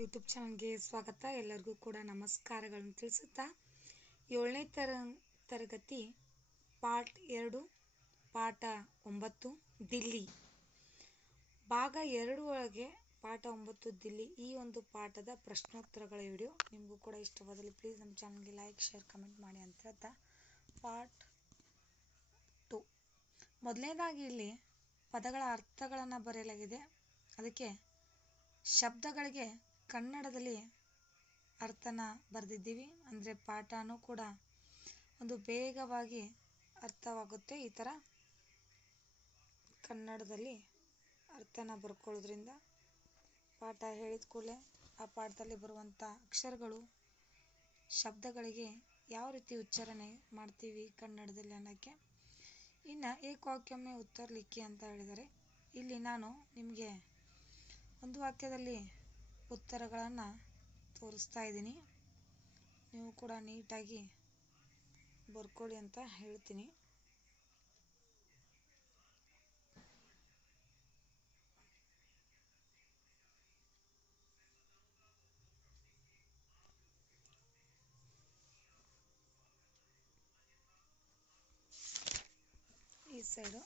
YouTube ಚಾನಲ್ಗೆ ಸ್ವಾಗತ. ಎಲ್ಲರಿಗೂ ಕೂಡ ನಮಸ್ಕಾರಗಳನ್ನು ತಿಳಿಸುತ್ತಾ, ಏಳನೇ ತರ, ತರಗತಿ ಪಾರ್ಟ್ ಎರಡು ಪಾಠ ಒಂಬತ್ತು, ದಿಲ್ಲಿ. ಭಾಗ ಎರಡು ಒಳಗೆ ಪಾಠ ಒಂಬತ್ತು, ದಿಲ್ಲಿ ಈ ಒಂದು ಪಾಠದ ಪ್ರಶ್ನೋತ್ತರಗಳ ವಿಡಿಯೋ. ನಿಮಗೂ ಕೂಡ ಇಷ್ಟವಾದಲ್ಲಿ ಪ್ಲೀಸ್ ನಮ್ಮ ಚಾನಲ್ಗೆ ಲೈಕ್ ಶೇರ್ ಕಮೆಂಟ್ ಮಾಡಿ ಅಂತ ಹೇಳ್ತಾ, ಪಾರ್ಟ್ ಟು. ಮೊದಲನೇದಾಗಿ ಇಲ್ಲಿ ಪದಗಳ ಅರ್ಥಗಳನ್ನು ಬರೆಯಲಾಗಿದೆ. ಅದಕ್ಕೆ ಶಬ್ದಗಳಿಗೆ ಕನ್ನಡದಲ್ಲಿ ಅರ್ಥನ ಬರೆದಿದ್ದೀವಿ. ಅಂದರೆ ಪಾಠನೂ ಕೂಡ ಒಂದು ಬೇಗವಾಗಿ ಅರ್ಥವಾಗುತ್ತೆ ಈ ಥರ ಕನ್ನಡದಲ್ಲಿ ಅರ್ಥನ ಬರ್ಕೊಳ್ಳೋದ್ರಿಂದ ಪಾಠ ಹೇಳಿದ ಕೂಡಲೇ ಆ ಪಾಠದಲ್ಲಿ ಬರುವಂಥ ಅಕ್ಷರಗಳು, ಶಬ್ದಗಳಿಗೆ ಯಾವ ರೀತಿ ಉಚ್ಚಾರಣೆ ಮಾಡ್ತೀವಿ ಕನ್ನಡದಲ್ಲಿ ಅನ್ನೋಕ್ಕೆ. ಇನ್ನು ಉತ್ತರಲಿಕ್ಕೆ ಉತ್ತರ ಲಿಖಿ ಅಂತ ಹೇಳಿದ್ದಾರೆ ಇಲ್ಲಿ ನಾನು ನಿಮಗೆ ಒಂದು ವಾಕ್ಯದಲ್ಲಿ ಉತ್ತರಗಳನ್ನು ತೋರಿಸ್ತಾ ಇದ್ದೀನಿ. ನೀವು ಕೂಡ ನೀಟಾಗಿ ಬರ್ಕೊಳ್ಳಿ ಅಂತ ಹೇಳ್ತೀನಿ. ಈ ಸೈಡು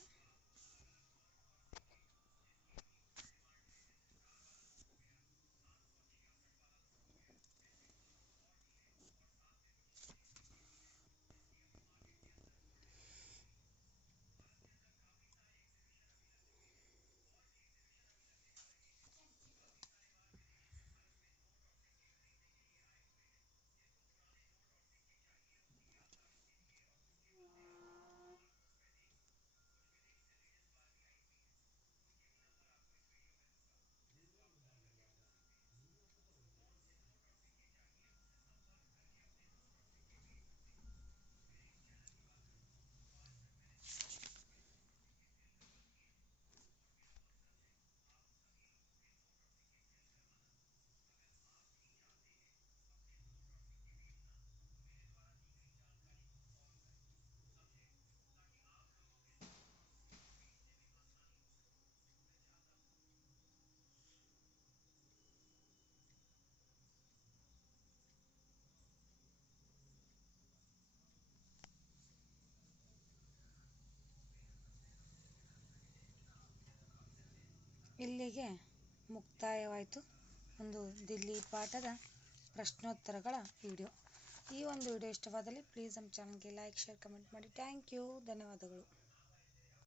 ಇಲ್ಲಿಗೆ ಮುಕ್ತಾಯವಾಯಿತು ಒಂದು ದಿಲ್ಲಿ ಪಾಠದ ಪ್ರಶ್ನೋತ್ತರಗಳ ವಿಡಿಯೋ. ಈ ಒಂದು ವಿಡಿಯೋ ಇಷ್ಟವಾದಲ್ಲಿ ಪ್ಲೀಸ್ ನಮ್ಮ ಚಾನಲ್ಗೆ ಲೈಕ್ ಶೇರ್ ಕಮೆಂಟ್ ಮಾಡಿ. ಥ್ಯಾಂಕ್ ಯು ಧನ್ಯವಾದಗಳು.